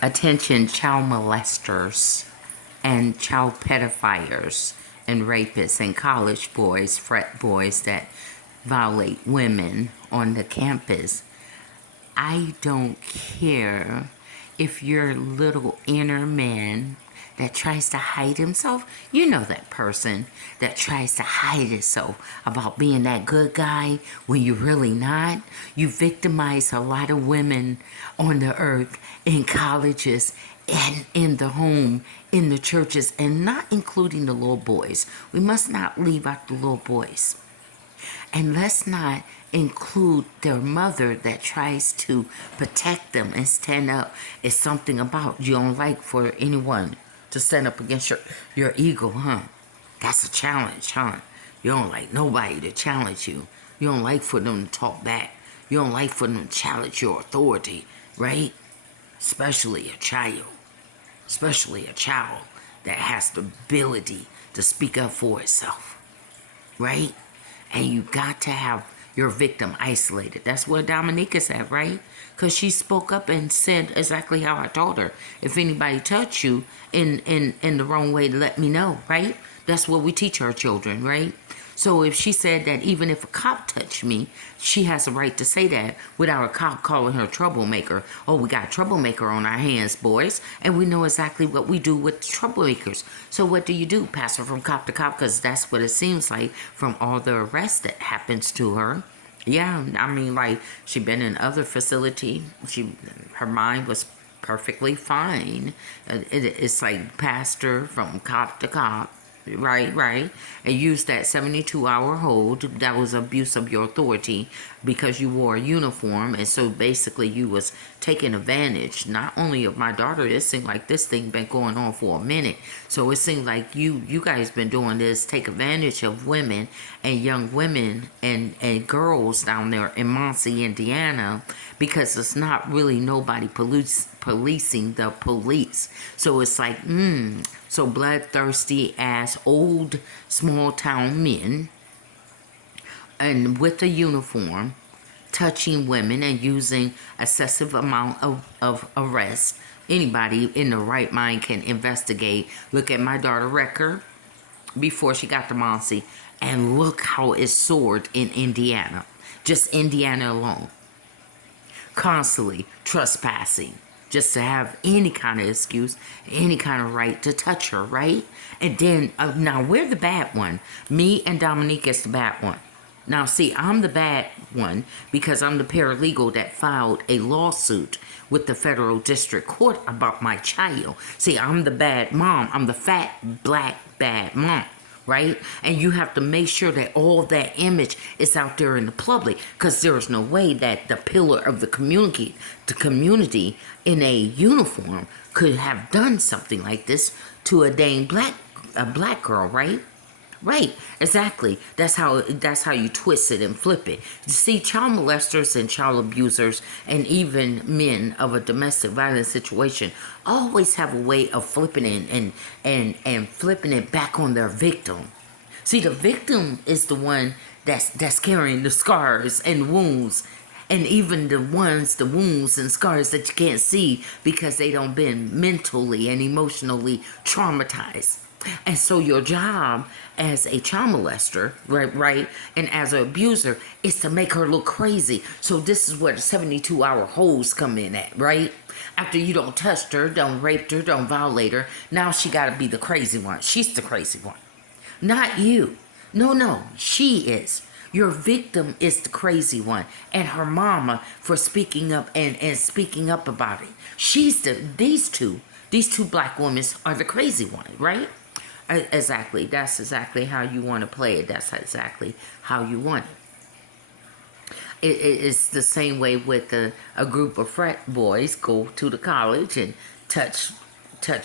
Attention, child molesters and child pedophiles and rapists and college boys, frat boys that violate women on the campus. I don't care if your little inner man that tries to hide himself, you know that person that tries to hide himself about being that good guy when you're really not. You victimize a lot of women on the earth in colleges and in the home, in the churches, and not including the little boys. We must not leave out the little boys. And let's not include their mother that tries to protect them and stand up. It's something about you don't like for anyone to stand up against your ego, huh? That's a challenge, huh? You don't like nobody to challenge you. You don't like for them to talk back. You don't like for them to challenge your authority, right? Especially a child. Especially a child that has the ability to speak up for itself, right? And you got to have your victim isolated. That's what Dominica said, right? Because she spoke up and said exactly how I told her. If anybody touch you in the wrong way, let me know, right? That's what we teach our children, right? So if she said that even if a cop touched me, she has a right to say that without a cop calling her a troublemaker. Oh, we got a troublemaker on our hands, boys. And we know exactly what we do with troublemakers. So what do you do? Pass her from cop to cop, because that's what it seems like from all the arrests that happens to her. Yeah, I mean, like, she been in other facility. Her mind was perfectly fine. It's like passed her from cop to cop. Right. And use that 72-hour hold. That was abuse of your authority because you wore a uniform. And so basically you was taking advantage, not only of my daughter. It seemed like this thing been going on for a minute. So it seemed like you guys been doing this, take advantage of women and young women and girls down there in Muncie, Indiana, because it's not really nobody policing the police. So it's like, so bloodthirsty ass old small town men and with a uniform touching women and using excessive amount of arrest. Anybody in the right mind can investigate. Look at my daughter record before she got to Muncie and look how it soared in Indiana. Just Indiana alone. Constantly trespassing. Just to have any kind of excuse, any kind of right to touch her, right? And then, now we're the bad one. Me and Dominique is the bad one. Now, see, I'm the bad one because I'm the paralegal that filed a lawsuit with the federal district court about my child. See, I'm the bad mom. I'm the fat, black, bad mom. Right? And you have to make sure that all that image is out there in the public, because there is no way that the pillar of the community in a uniform could have done something like this to a black girl, right? Right, exactly. That's how you twist it and flip it. You see, child molesters and child abusers and even men of a domestic violence situation always have a way of flipping it and flipping it back on their victim. See, the victim is the one that's carrying the scars and wounds, and even the wounds and scars that you can't see because they don't been mentally and emotionally traumatized. And so your job as a child molester, right, and as an abuser is to make her look crazy. So this is where the 72-hour holds come in at, right? After you don't touched her, don't raped her, don't violate her, now she got to be the crazy one. She's the crazy one. Not you. No, she is. Your victim is the crazy one, and her mama for speaking up and speaking up about it. These two black women are the crazy one, right? Exactly. That's exactly how you want to play it. That's exactly how you want it. It's the same way with a group of frat boys go to the college and touch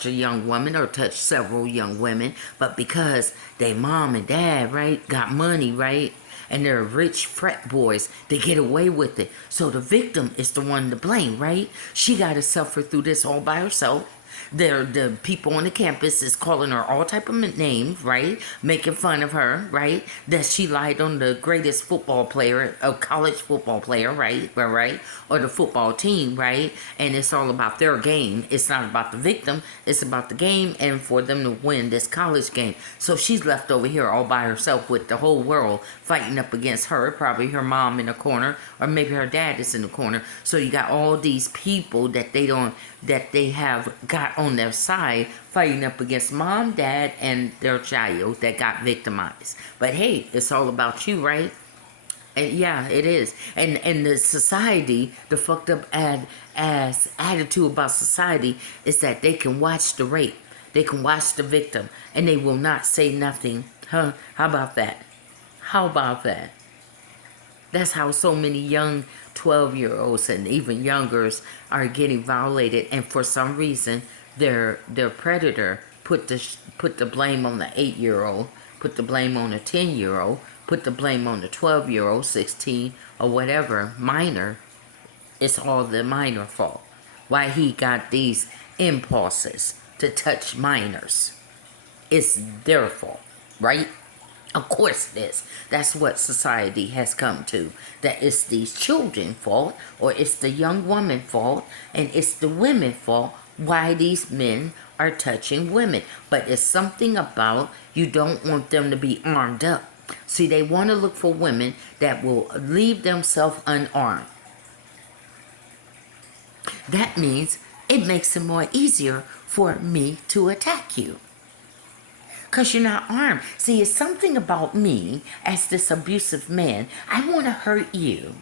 a young woman or touch several young women, but because they mom and dad, right, got money, right, and they're rich frat boys, they get away with it. So the victim is the one to blame, right? She got to suffer through this all by herself. The people on the campus is calling her all type of names, right? Making fun of her, right? That she lied on the greatest football player, a college football player, right? Right? Or the football team, right? And it's all about their game. It's not about the victim. It's about the game and for them to win this college game. So she's left over here all by herself with the whole world fighting up against her. Probably her mom in the corner, or maybe her dad is in the corner. So you got all these people that they have got on their side fighting up against mom, dad, and their child that got victimized. But hey, it's all about you, right? And yeah, it is. And the society, the fucked up ass attitude about society is that they can watch the rape. They can watch the victim and they will not say nothing. Huh? How about that? How about that? That's how so many young 12-year-olds and even youngers are getting violated, and for some reason their predator put the blame on the 8-year-old, put the blame on the 10-year-old, put the blame on the 12-year-old, 16 or whatever, minor. It's all the minor fault. Why he got these impulses to touch minors. It's their fault, right? Of course it is. That's what society has come to. That it's these children's fault, or it's the young woman's fault, and it's the women's fault why these men are touching women. But it's something about you don't want them to be armed up. See, they want to look for women that will leave themselves unarmed. That means it makes it more easier for me to attack you. Because you're not armed. See, it's something about me as this abusive man. I want to hurt you.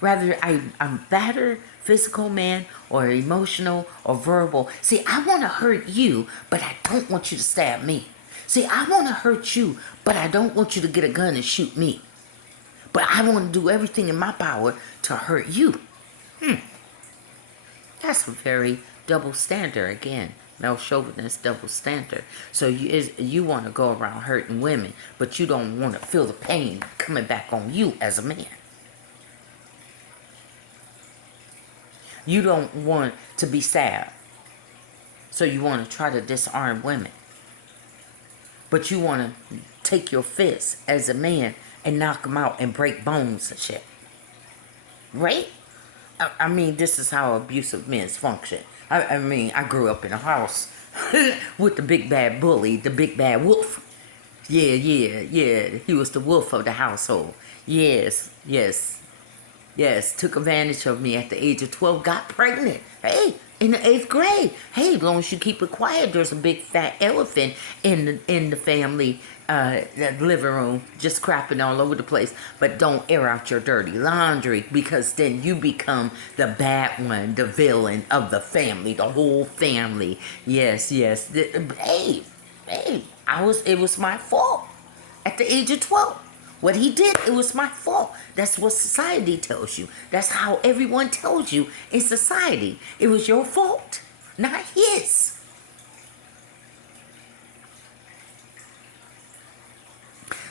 Whether I'm battered, physical man, or emotional, or verbal. See, I want to hurt you, but I don't want you to stab me. See, I want to hurt you, but I don't want you to get a gun and shoot me. But I want to do everything in my power to hurt you. That's a very double standard again. Male chauvinist double standard. So you want to go around hurting women, but you don't want to feel the pain coming back on you as a man. You don't want to be stabbed. So you want to try to disarm women. But you want to take your fist as a man and knock them out and break bones and shit. Right? I mean, this is how abusive men function. I mean, I grew up in a house with the big bad bully, the big bad wolf. Yeah. He was the wolf of the household. Yes. Took advantage of me at the age of 12, got pregnant. Hey, in the 8th grade. Hey, as long as you keep it quiet, there's a big fat elephant in the family the living room, just crapping all over the place. But don't air out your dirty laundry, because then you become the bad one, the villain of the family, the whole family. Yes. Hey, it was my fault at the age of 12. What he did, it was my fault. That's what society tells you. That's how everyone tells you in society. It was your fault, not his.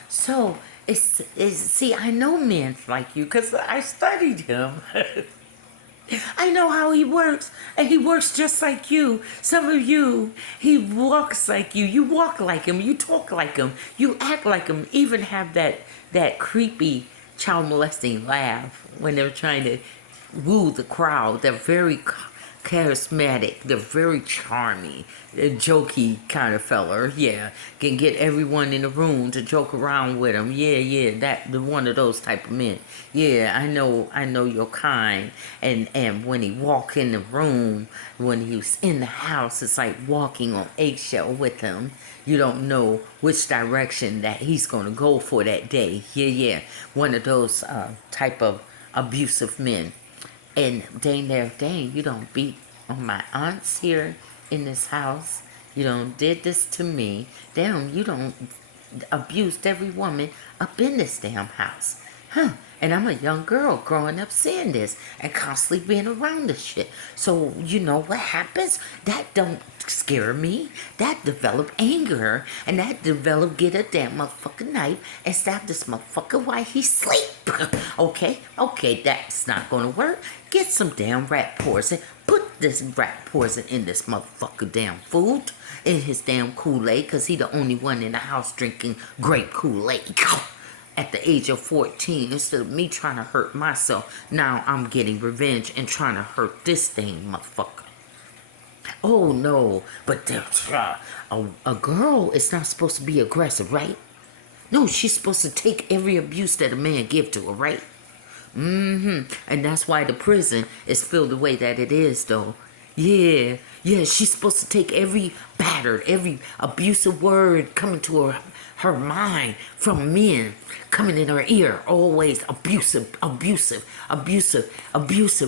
So, see, I know men like you because I studied him. I know how he works, and he works just like you. Some of you, he walks like you. You walk like him. You talk like him. You act like him. Even have that creepy child molesting laugh when they're trying to woo the crowd. They're very charismatic. They're very charming. A jokey kind of feller. Yeah, can get everyone in the room to joke around with him. Yeah, one of those type of men. Yeah, I know your kind. And when he walk in the room, when he was in the house, it's like walking on eggshell with him. You don't know which direction that he's gonna go for that day. Yeah, one of those type of abusive men. And dang you don't beat on my aunts here in this house. You don't did this to me. Damn, you don't abused every woman up in this damn house. And I'm a young girl growing up seeing this and constantly being around this shit. So you know what happens? That don't scare me. That develop anger. And that develop get a damn motherfucking knife and stab this motherfucker while he sleep. Okay, that's not gonna work. Get some damn rat poison. Put this rat poison in this motherfucker damn food, in his damn Kool-Aid, because he the only one in the house drinking grape Kool-Aid. At the age of 14, instead of me trying to hurt myself, now I'm getting revenge and trying to hurt this thing, motherfucker. Oh no, but a girl is not supposed to be aggressive, right? No, she's supposed to take every abuse that a man give to her, right? And that's why the prison is filled the way that it is, though. Yeah, she's supposed to take every battered, every abusive word coming to her mind from men, coming in her ear, always abusive,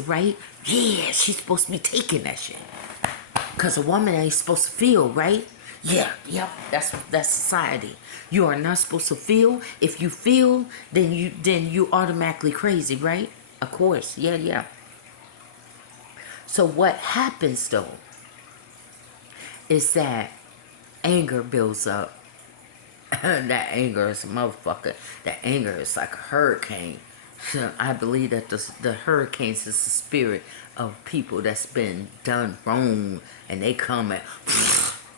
right? Yeah, she's supposed to be taking that shit. Because a woman ain't supposed to feel, right? Yeah, yep, that's society. You are not supposed to feel. If you feel, then you automatically crazy, right? Of course, yeah. So what happens though is that anger builds up. That anger is a motherfucker. That anger is like a hurricane. I believe that the hurricanes is the spirit of people that's been done wrong, and they come and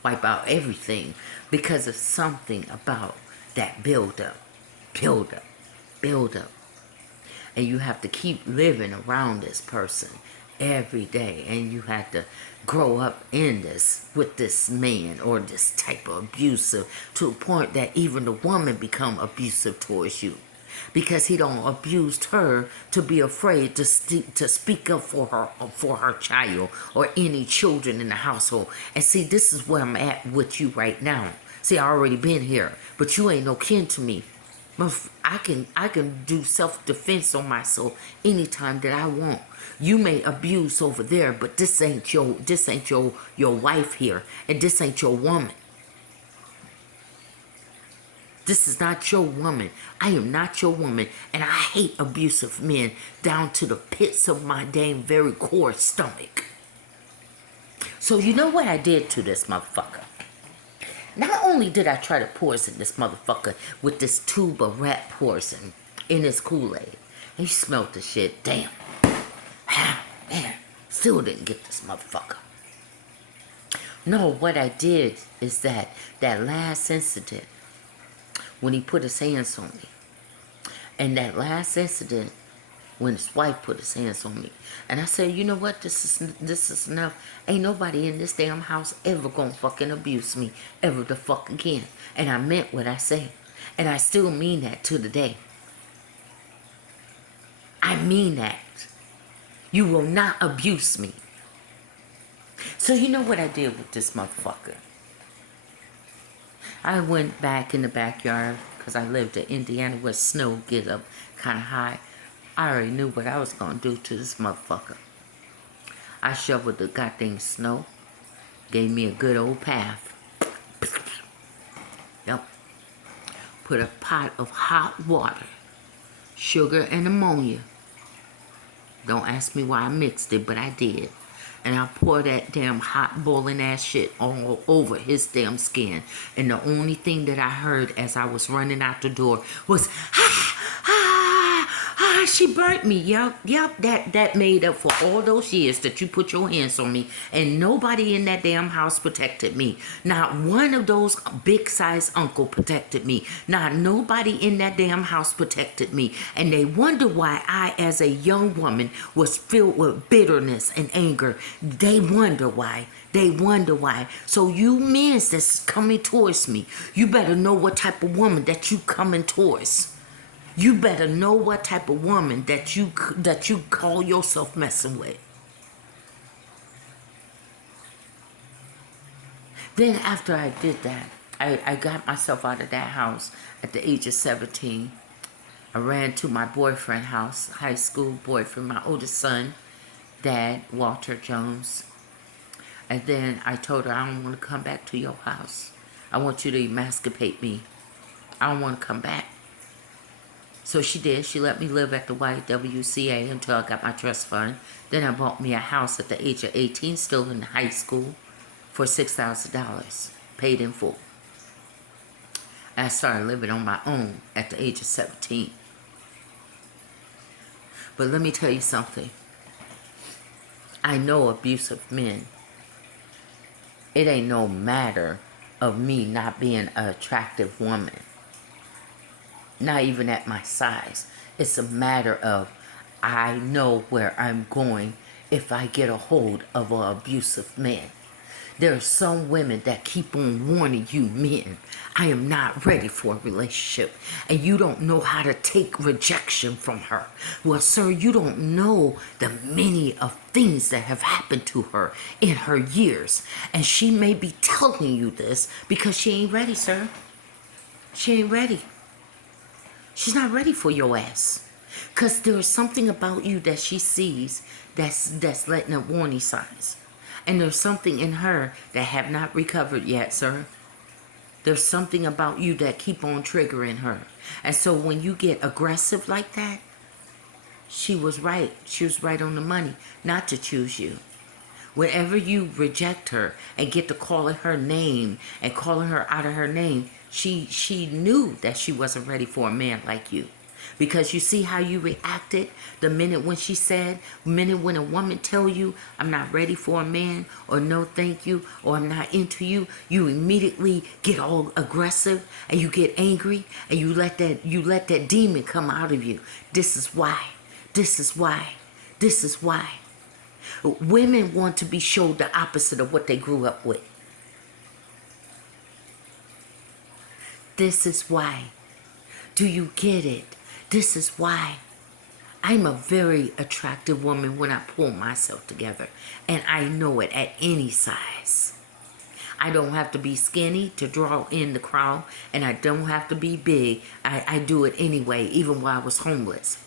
wipe out everything because of something about that build up. And you have to keep living around this person every day, and you have to grow up in this with this man or this type of abusive, to a point that even the woman become abusive towards you, because he don't abused her to be afraid to speak up for her child or any children in the household. And see, this is where I'm at with you right now. See, I already been here, but you ain't no kin to me. I can do self-defense on myself anytime that I want. You may abuse over there, but this ain't your wife here, and this ain't your woman. This is not your woman. I am not your woman, and I hate abusive men down to the pits of my damn very core stomach. So you know what I did to this motherfucker? Not only did I try to poison this motherfucker with this tube of rat poison in his Kool-Aid. He smelled the shit. Damn. Man, still didn't get this motherfucker. No, what I did is that last incident, when he put his hands on me, and that last incident when his wife put his hands on me, and I said, you know what, this is enough. Ain't nobody in this damn house ever gonna fucking abuse me ever the fuck again. And I meant what I said, and I still mean that to the day. I mean that. You will not abuse me. So you know what I did with this motherfucker? I went back in the backyard, because I lived in Indiana where snow get up kind of high. I already knew what I was going to do to this motherfucker. I shoveled the goddamn snow. Gave me a good old path. Yep. Put a pot of hot water, sugar and ammonia. Don't ask me why I mixed it, but I did. And I poured that damn hot boiling ass shit all over his damn skin. And the only thing that I heard as I was running out the door was, she burnt me. Yep, that made up for all those years that you put your hands on me. And nobody in that damn house protected me. Not one of those big size uncle protected me. Not nobody in that damn house protected me. And they wonder why I, as a young woman, was filled with bitterness and anger. They wonder why. So you men that's coming towards me, you better know what type of woman that you coming towards. You better know what type of woman that you call yourself messing with. Then after I did that, I got myself out of that house at the age of 17. I ran to my boyfriend's house, high school boyfriend, my oldest son, Dad, Walter Jones. And then I told her, I don't want to come back to your house. I want you to emasculate me. I don't want to come back. So she did. She let me live at the YWCA until I got my trust fund. Then I bought me a house at the age of 18, still in high school, for $6,000, paid in full. I started living on my own at the age of 17. But let me tell you something. I know abusive men. It ain't no matter of me not being an attractive woman. Not even at my size. It's a matter of I know where I'm going if I get a hold of an abusive man. There are some women that keep on warning you men, I am not ready for a relationship. And you don't know how to take rejection from her. Well, sir, you don't know the many of things that have happened to her in her years. And she may be telling you this because she ain't ready, sir. She ain't ready. She's not ready for your ass. Because there's something about you that she sees that's letting up warning signs. And there's something in her that have not recovered yet, sir. There's something about you that keep on triggering her. And so when you get aggressive like that, she was right. She was right on the money not to choose you. Whenever you reject her and get to calling her name and calling her out of her name, she knew that she wasn't ready for a man like you. Because you see how you reacted the minute when she said, minute when a woman tell you, I'm not ready for a man, or no thank you, or I'm not into you, you immediately get all aggressive and you get angry and you let that demon come out of you. This is why. This is why. This is why. Women want to be showed the opposite of what they grew up with. This is why. Do you get it? This is why. I'm a very attractive woman when I pull myself together. And I know it at any size. I don't have to be skinny to draw in the crowd. And I don't have to be big. I do it anyway, even while I was homeless.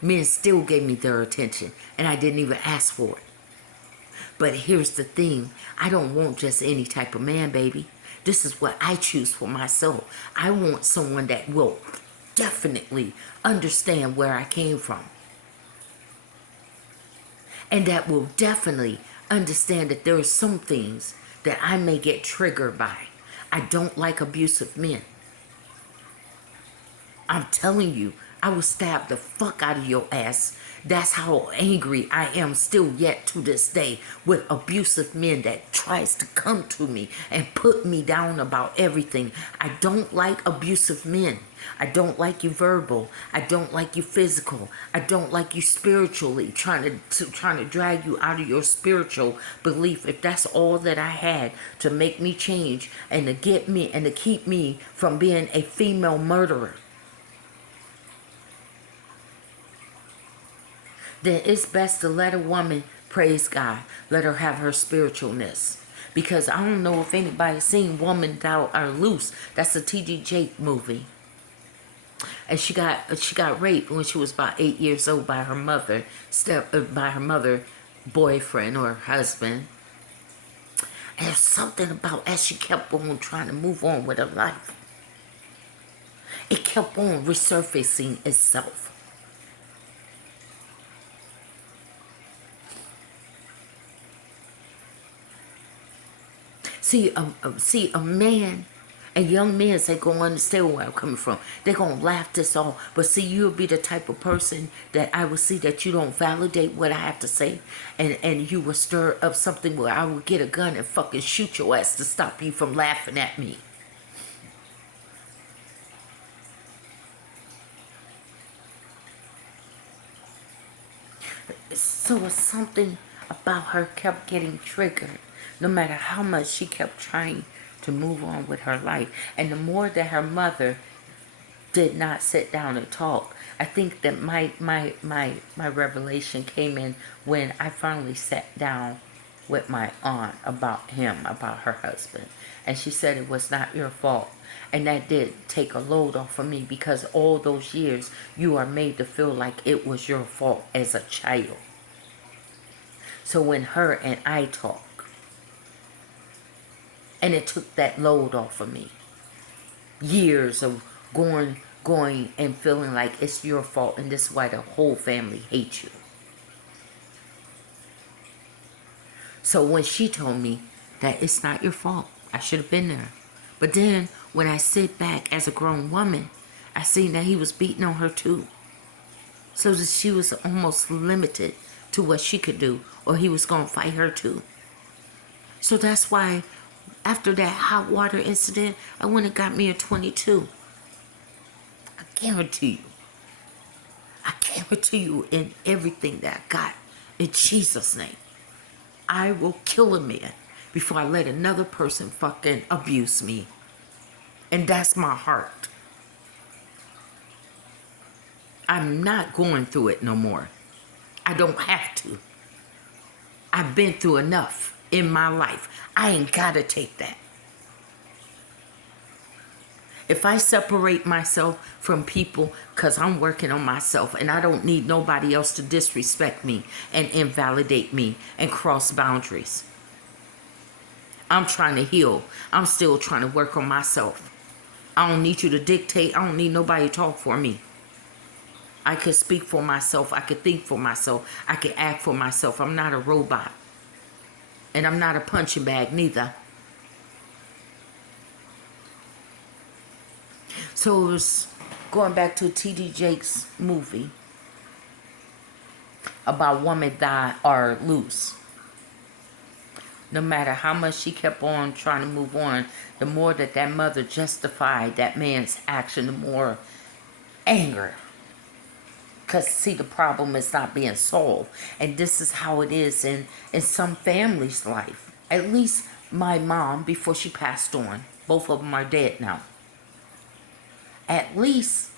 Men still gave me their attention. And I didn't even ask for it. But here's the thing. I don't want just any type of man, baby. This is what I choose for myself. I want someone that will definitely understand where I came from. And that will definitely understand that there are some things that I may get triggered by. I don't like abusive men. I'm telling you, I will stab the fuck out of your ass. That's how angry I am still yet to this day with abusive men that tries to come to me and put me down about everything. I don't like abusive men. I don't like you verbal. I don't like you physical. I don't like you spiritually, trying to drag you out of your spiritual belief. If that's all that I had to make me change and to get me and to keep me from being a female murderer, then it's best to let a woman praise God. Let her have her spiritualness. Because I don't know if anybody's seen Woman Thou Art Loose. That's a T.D. Jakes movie. And she got raped when she was about 8 years old by her mother, boyfriend or husband. And there's something about as she kept on trying to move on with her life, it kept on resurfacing itself. See, a man, and young men say, go understand where I'm coming from. They're going to laugh this off. But see, you'll be the type of person that I will see that you don't validate what I have to say. And you will stir up something where I will get a gun and fucking shoot your ass to stop you from laughing at me. So something about her kept getting triggered. No matter how much she kept trying to move on with her life. And the more that her mother did not sit down and talk, I think that my revelation came in when I finally sat down with my aunt about her husband. And she said it was not your fault. And that did take a load off of me, because all those years you are made to feel like it was your fault as a child. So when her and I talked, and it took that load off of me. Years of going and feeling like it's your fault, and this is why the whole family hates you. So when she told me that it's not your fault, I should have been there. But then when I sit back as a grown woman, I seen that he was beating on her too. So that she was almost limited to what she could do, or he was going to fight her too. So that's why after that hot water incident, I went and got me a 22. I guarantee you. I guarantee you in everything that I got, in Jesus' name, I will kill a man before I let another person fucking abuse me. And that's my heart. I'm not going through it no more. I don't have to. I've been through enough in my life. I ain't gotta take that. If I separate myself from people because I'm working on myself and I don't need nobody else to disrespect me and invalidate me and cross boundaries. I'm trying to heal. I'm still trying to work on myself. I don't need you to dictate. I don't need nobody to talk for me. I can speak for myself. I can think for myself. I can act for myself. I'm not a robot. And I'm not a punching bag neither. So it was going back to T.D. Jakes' movie about women that are loose. No matter how much she kept on trying to move on, the more that that mother justified that man's action, the more anger. Because, see, the problem is not being solved. And this is how it is in some families' life. At least my mom, before she passed on, both of them are dead now. At least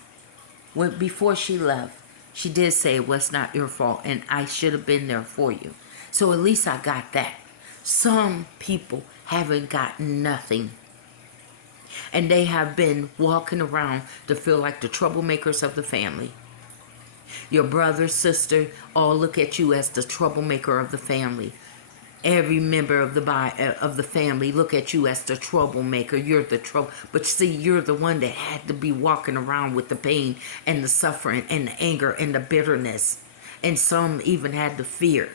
before she left, she did say it was not your fault and I should have been there for you. So at least I got that. Some people haven't gotten nothing. And they have been walking around to feel like the troublemakers of the family. Your brother, sister, all look at you as the troublemaker of the family. Every member of the family look at you as the troublemaker. You're the trouble. But see, you're the one that had to be walking around with the pain and the suffering and the anger and the bitterness. And some even had the fear.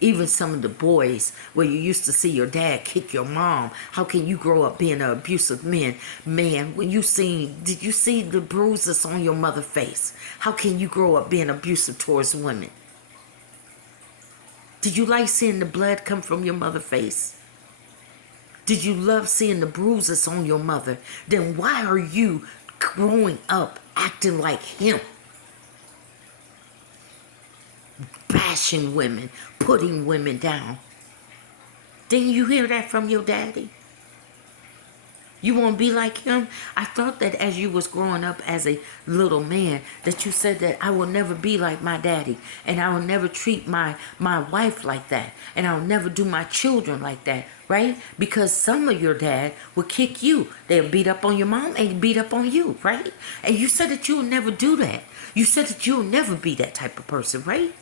Even some of the boys where you used to see your dad kick your mom. How can you grow up being an abusive man? Man, did you see the bruises on your mother's face? How can you grow up being abusive towards women? Did you like seeing the blood come from your mother's face? Did you love seeing the bruises on your mother? Then why are you growing up acting like him? Bashing women, putting women down. Didn't you hear that from your daddy? You want to be like him? I thought that as you was growing up as a little man, that you said that I will never be like my daddy. And I will never treat my wife like that. And I will never do my children like that, right? Because some of your dad will kick you. They'll beat up on your mom and beat up on you, right? And you said that you'll never do that. You said that you'll never be that type of person, right?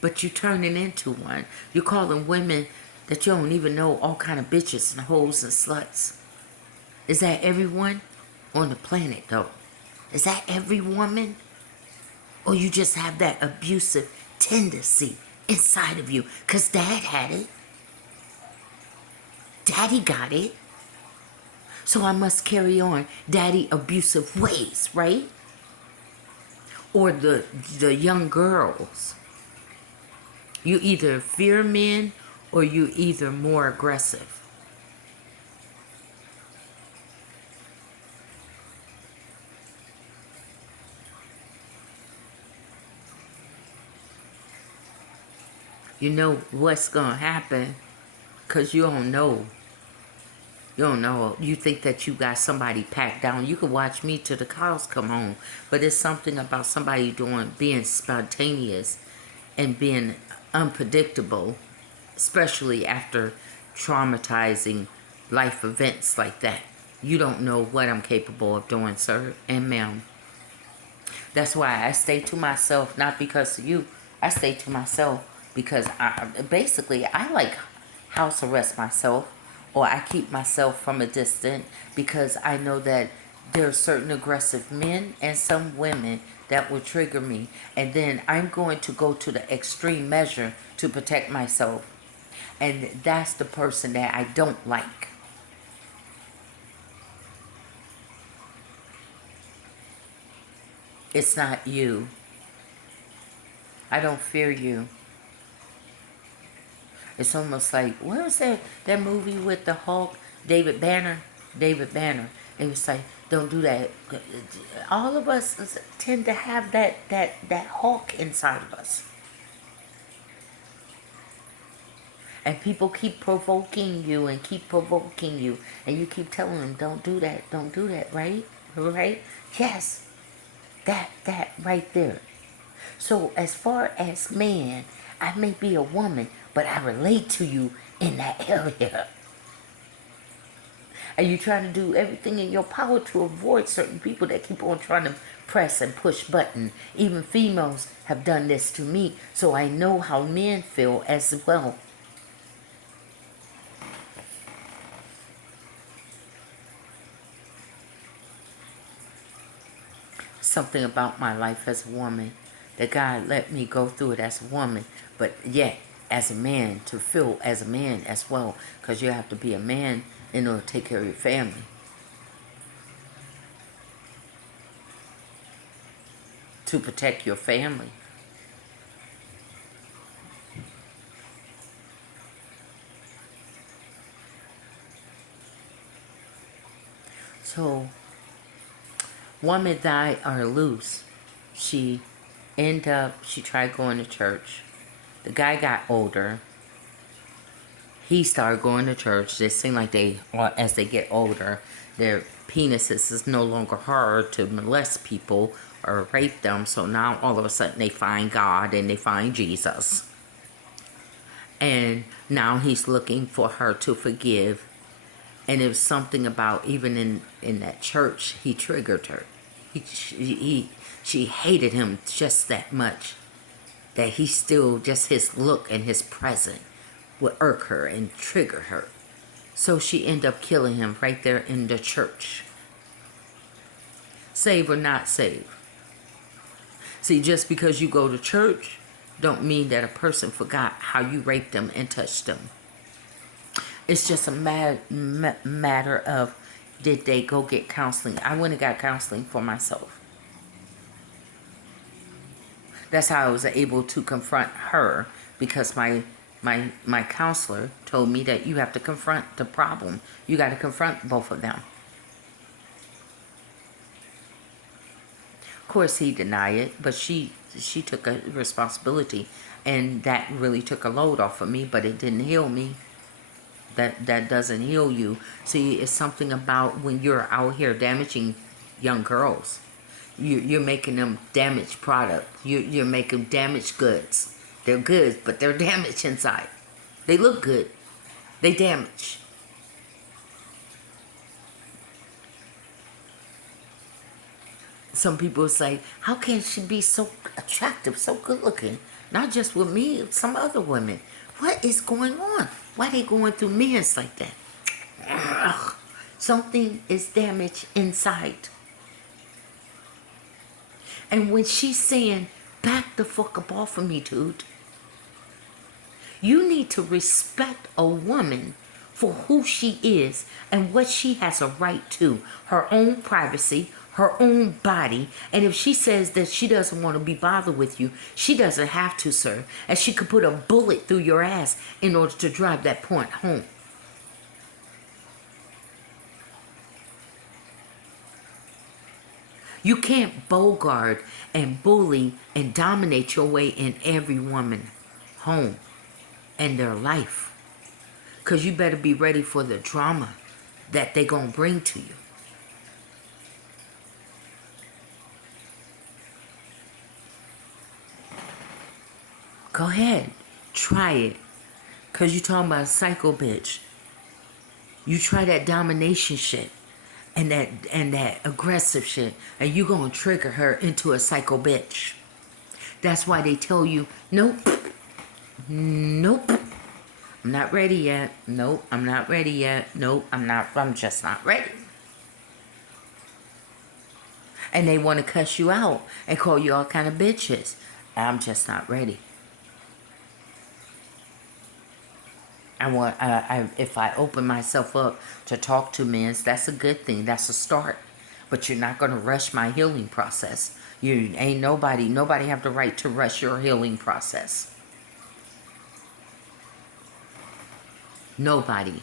But you turning into one. You're calling women that you don't even know all kind of bitches and hoes and sluts. Is that everyone on the planet though? Is that every woman? Or you just have that abusive tendency inside of you? Because dad had it. Daddy got it. So I must carry on daddy abusive ways, right? Or the young girls. You either fear men or you either more aggressive. You know what's going to happen because you don't know. You don't know. You think that you got somebody packed down. You can watch me till the cows come home. But it's something about somebody being spontaneous and being unpredictable, especially after traumatizing life events like that. You don't know what I'm capable of doing, sir and ma'am. That's why I stay to myself, not because of you. I stay to myself because I like house arrest myself, or I keep myself from a distance because I know that there are certain aggressive men and some women that will trigger me. And then I'm going to go to the extreme measure to protect myself. And that's the person that I don't like. It's not you. I don't fear you. It's almost like, what was that movie with the Hulk? David Banner? David Banner. It was like, don't do that. All of us tend to have that Hulk inside of us. And people keep provoking you and keep provoking you. And you keep telling them, don't do that, right? Right? Yes. That right there. So as far as man, I may be a woman, but I relate to you in that area. And you trying to do everything in your power to avoid certain people that keep on trying to press and push button. Even females have done this to me, so I know how men feel as well. Something about my life as a woman that God let me go through it as a woman, but yet as a man, to feel as a man as well, because you have to be a man in order to take care of your family. To protect your family. So, woman died or loose. She she tried going to church. The guy got older. He started going to church. It seemed like as they get older, their penises is no longer hard to molest people or rape them. So now all of a sudden they find God and they find Jesus. And now he's looking for her to forgive. And it was something about, even in that church, he triggered her. She hated him just that much, that he still, just his look and his presence would irk her and trigger her. So she ended up killing him right there in the church. Save or not save. See, just because you go to church don't mean that a person forgot how you raped them and touched them. It's just a matter of, did they go get counseling? I went and got counseling for myself. That's how I was able to confront her, because my counselor told me that you have to confront the problem. You got to confront both of them. Of course, he denied it, but she took a responsibility, and that really took a load off of me, but it didn't heal me. That doesn't heal you. See, it's something about when you're out here damaging young girls. You're making them damaged product. You're making damaged goods. They're good, but they're damaged inside. They look good. They damage. Some people say, how can she be so attractive, so good looking? Not just with me, some other women. What is going on? Why are they going through men like that? Ugh. Something is damaged inside. And when she's saying, back the fuck up off of me, dude, you need to respect a woman for who she is and what she has a right to. Her own privacy, her own body. And if she says that she doesn't want to be bothered with you, she doesn't have to, sir. And she could put a bullet through your ass in order to drive that point home. You can't bogart and bully and dominate your way in every woman's home and their life. Because you better be ready for the drama that they going to bring to you. Go ahead. Try it. Because you talking about a psycho bitch. You try that domination shit. And that aggressive shit, and you gonna trigger her into a psycho bitch. That's why they tell you, nope, nope, I'm not ready yet. Nope, I'm not ready yet. Nope, I'm just not ready. And they want to cuss you out and call you all kind of bitches. I'm just not ready. If I open myself up to talk to men, that's a good thing. That's a start. But you're not going to rush my healing process. You ain't nobody have the right to rush your healing process. Nobody.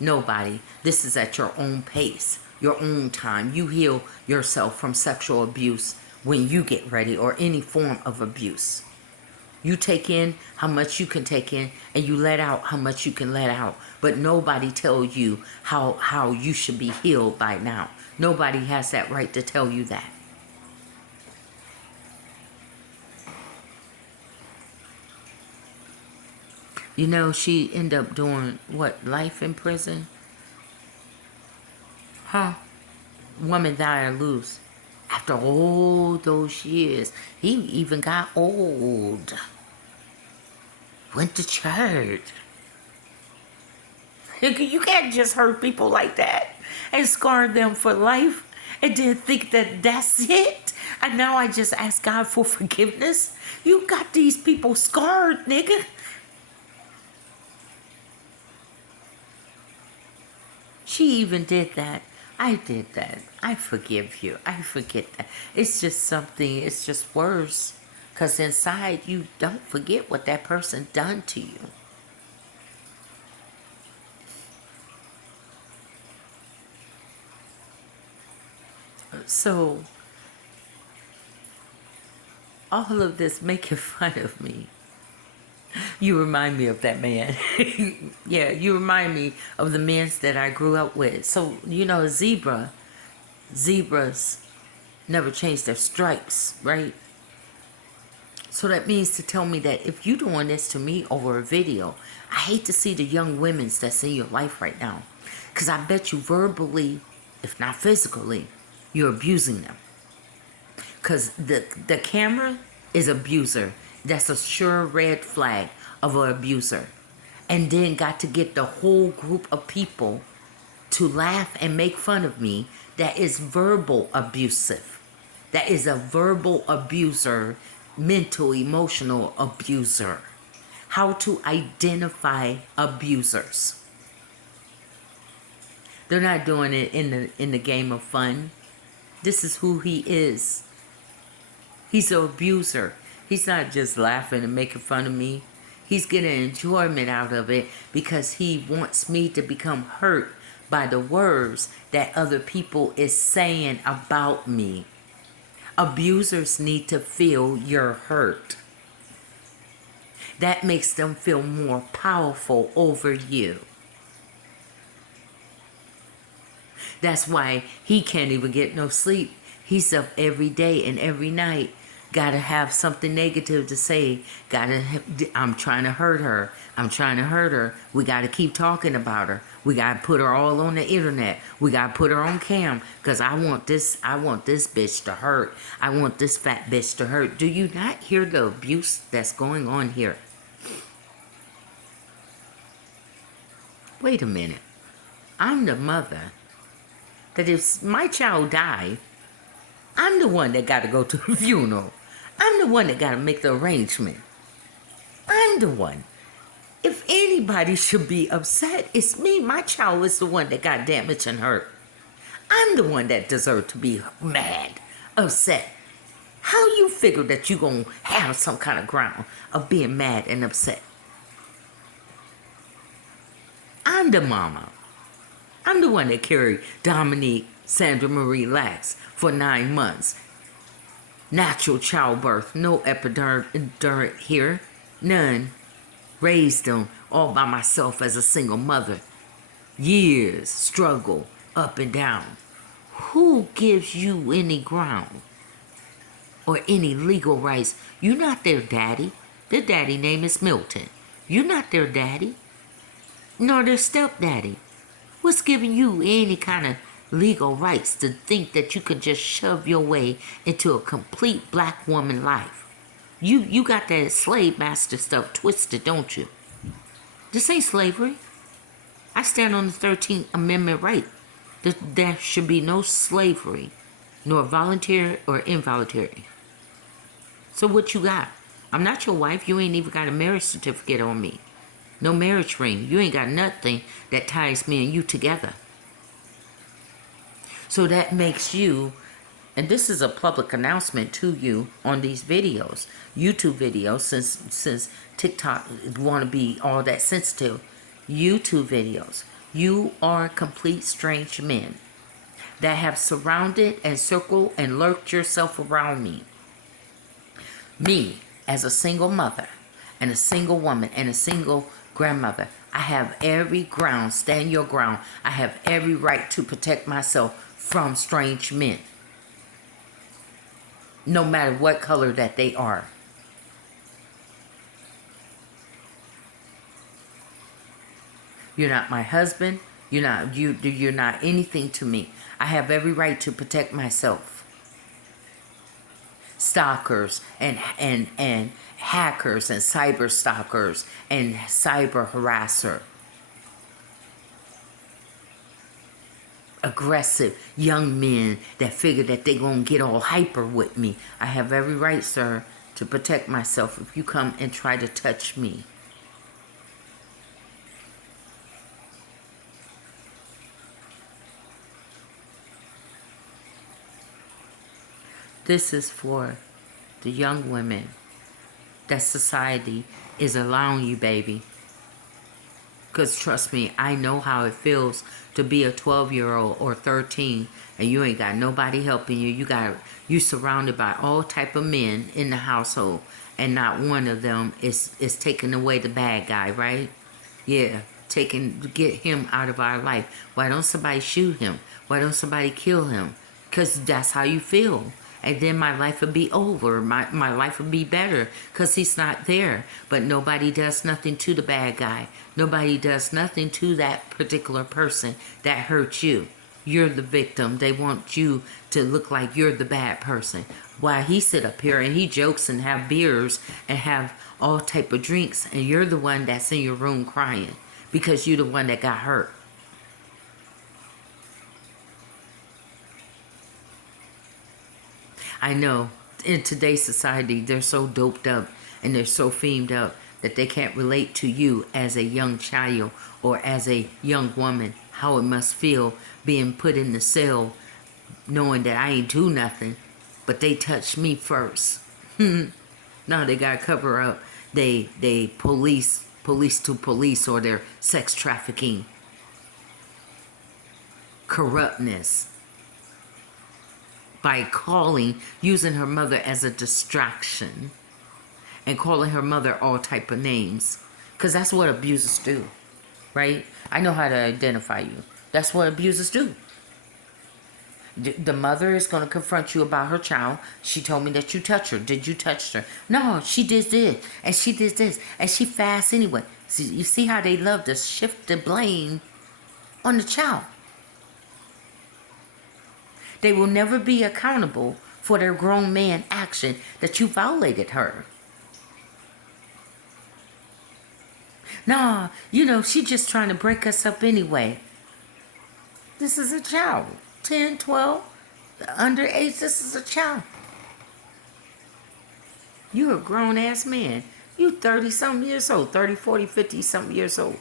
Nobody. This is at your own pace, your own time. You heal yourself from sexual abuse when you get ready, or any form of abuse. You take in how much you can take in, and you let out how much you can let out. But nobody tells you how you should be healed by now. Nobody has that right to tell you that. You know, she ended up doing, what, life in prison? Huh? Woman die or lose. After all those years, he even got old. Went to church. You can't just hurt people like that and scar them for life and then think that that's it. And now I just ask God for forgiveness. You got these people scarred, nigga. She even did that. I did that. I forgive you. I forget that. It's just something, it's just worse. Because inside, you don't forget what that person done to you. So, all of this making fun of me, you remind me of that man. Yeah, you remind me of the men that I grew up with. So, you know, zebras never change their stripes, right? So that means to tell me that if you're doing this to me over a video, I hate to see the young women that's in your life right now. Because I bet you verbally, if not physically, you're abusing them. Because the camera is abuser. That's a sure red flag of an abuser. And then got to get the whole group of people to laugh and make fun of me. That is verbal abusive. That is a verbal abuser, mental, emotional abuser. How to identify abusers. They're not doing it in the game of fun. This is who he is. He's an abuser. He's not just laughing and making fun of me. He's getting enjoyment out of it because he wants me to become hurt by the words that other people is saying about me. Abusers need to feel your hurt. That makes them feel more powerful over you. That's why he can't even get no sleep. He's up every day and every night. Gotta have something negative to say. I'm trying to hurt her. I'm trying to hurt her. We gotta keep talking about her. We gotta put her all on the internet. We gotta put her on cam. Because I want this bitch to hurt. I want this fat bitch to hurt. Do you not hear the abuse that's going on here? Wait a minute. I'm the mother that if my child died, I'm the one that got to go to the funeral. I'm the one that got to make the arrangement. I'm the one. If anybody should be upset, it's me. My child is the one that got damaged and hurt. I'm the one that deserved to be mad, upset. How you figure that you going to have some kind of ground of being mad and upset? I'm the mama. I'm the one that carried Dominique Sandra Marie Lax for 9 months. Natural childbirth, no epidural here, none. Raised them all by myself as a single mother. Years, struggle, up and down. Who gives you any ground or any legal rights? You're not their daddy. Their daddy name is Milton. You're not their daddy, nor their stepdaddy. What's giving you any kind of legal rights to think that you could just shove your way into a complete black woman life? You got that slave master stuff twisted, don't you? This ain't slavery. I stand on the 13th Amendment right. There should be no slavery, nor voluntary or involuntary. So what you got? I'm not your wife. You ain't even got a marriage certificate on me. No marriage ring. You ain't got nothing that ties me and you together. So that makes you And this is a public announcement to you on these videos, YouTube videos, since TikTok want to be all that sensitive. YouTube videos. You are complete strange men that have surrounded and circled and lurked yourself around me. Me, as a single mother and a single woman and a single grandmother, I have every ground, stand your ground. I have every right to protect myself from strange men, no matter what color that they are. You're not my husband. You're not anything to me. I have every right to protect myself. Stalkers and hackers and cyber stalkers and cyber harasser. Aggressive young men that figure that they gonna get all hyper with me. I have every right, sir, to protect myself if you come and try to touch me. This is for the young women that society is allowing you, baby. Because trust me, I know how it feels to be a 12-year-old or 13 and you ain't got nobody helping you. You surrounded by all type of men in the household and not one of them is taking away the bad guy, right? Yeah, get him out of our life. Why don't somebody shoot him? Why don't somebody kill him? Because that's how you feel. And then my life would be over. My life would be better because he's not there. But nobody does nothing to the bad guy. Nobody does nothing to that particular person that hurt you. You're the victim. They want you to look like you're the bad person. While he sit up here and he jokes and have beers and have all type of drinks, and you're the one that's in your room crying because you're the one that got hurt. I know in today's society, they're so doped up and they're so famed up that they can't relate to you as a young child or as a young woman, how it must feel being put in the cell knowing that I ain't do nothing, but they touched me first. No, they got to cover up. They police to police or their sex trafficking, corruptness, by using her mother as a distraction and calling her mother all type of names. Because that's what abusers do, right? I know how to identify you. That's what abusers do. The mother is going to confront you about her child. She told me that you touched her. Did you touch her? No, she did this, and she did this, and she fast anyway. See, you see how they love to shift the blame on the child. They will never be accountable for their grown man action that you violated her. Nah, she just trying to break us up anyway. This is a child. 10, 12, underage, this is a child. You're a grown-ass man. You 30-something years old, 30, 40, 50-something years old.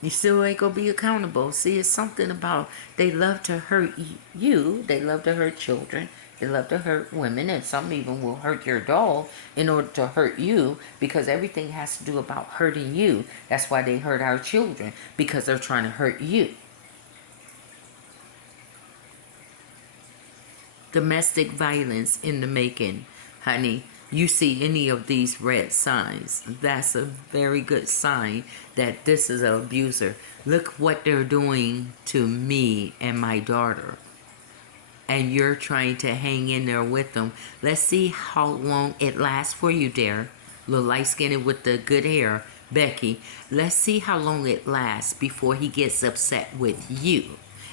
You still ain't gonna be accountable. See, it's something about they love to hurt you. They love to hurt children. They love to hurt women, and some even will hurt your dog in order to hurt you, because everything has to do about hurting you. That's why they hurt our children, because they're trying to hurt you. Domestic violence in the making, honey. You see any of these red signs, that's a very good sign that this is an abuser. Look what they're doing to me and my daughter. And you're trying to hang in there with them. Let's see how long it lasts for you, dear. Little light-skinned with the good hair, Becky. Let's see how long it lasts before he gets upset with you.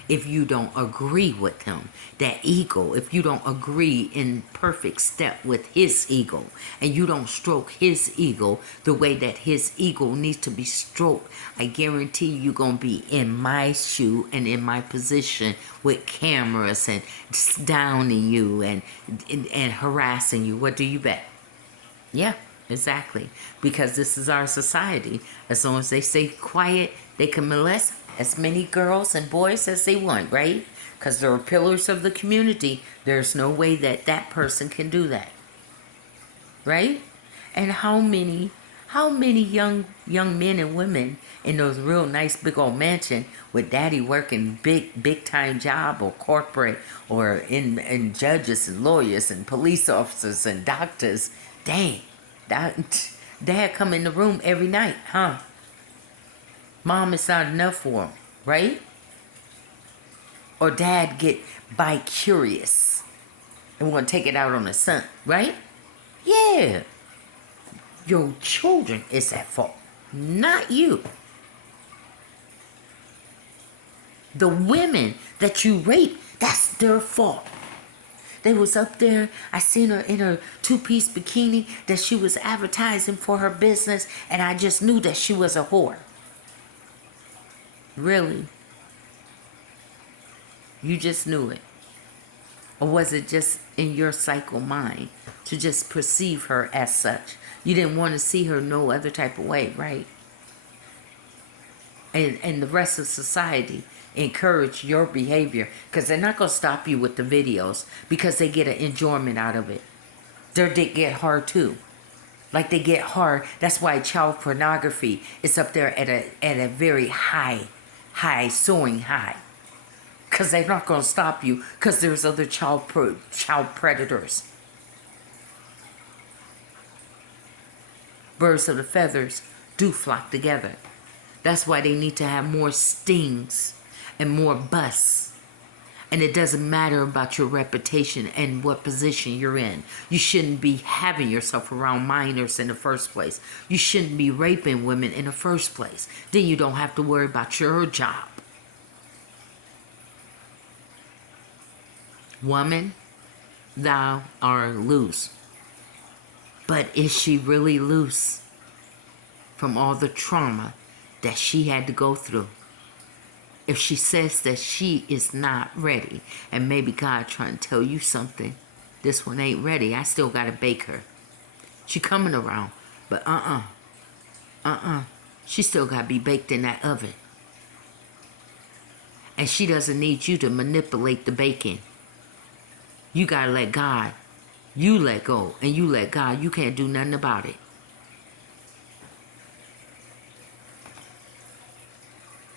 If you don't agree with him, that ego, if you don't agree in perfect step with his ego, and you don't stroke his ego the way that his ego needs to be stroked, I guarantee you're going to be in my shoe and in my position with cameras and downing you and harassing you. What do you bet? Yeah, exactly. Because this is our society. As long as they stay quiet, they can molest as many girls and boys as they want, right? because they're pillars of the community. There's no way that that person can do that, right? And how many young men and women in those real nice big old mansion with daddy working big time job or corporate or in judges and lawyers and police officers and doctors. Dang, dad come in the room every night, huh? Mom is not enough for him, right? Or dad get bi curious and want to take it out on the son, right? Yeah. Your children is at fault, not you. The women that you rape, that's their fault. They was up there, I seen her in her two-piece bikini that she was advertising for her business, and I just knew that she was a whore. Really? You just knew it? Or was it just in your psycho mind to just perceive her as such? You didn't want to see her no other type of way, right? And the rest of society encourage your behavior because they're not going to stop you with the videos because they get an enjoyment out of it. Their dick get hard too. Like they get hard. That's why child pornography is up there at a very high, soaring high. Because they're not going to stop you because there's other child predators. Birds of the feathers do flock together. That's why they need to have more stings and more busts. And it doesn't matter about your reputation and what position you're in. You shouldn't be having yourself around minors in the first place. You shouldn't be raping women in the first place. Then you don't have to worry about your job. Woman, thou art loose. But is she really loose from all the trauma that she had to go through? If she says that she is not ready, and maybe God trying to tell you something, this one ain't ready, I still got to bake her. She coming around, but she still got to be baked in that oven. And she doesn't need you to manipulate the baking. You got to let God. You let go and you let God. You can't do nothing about it.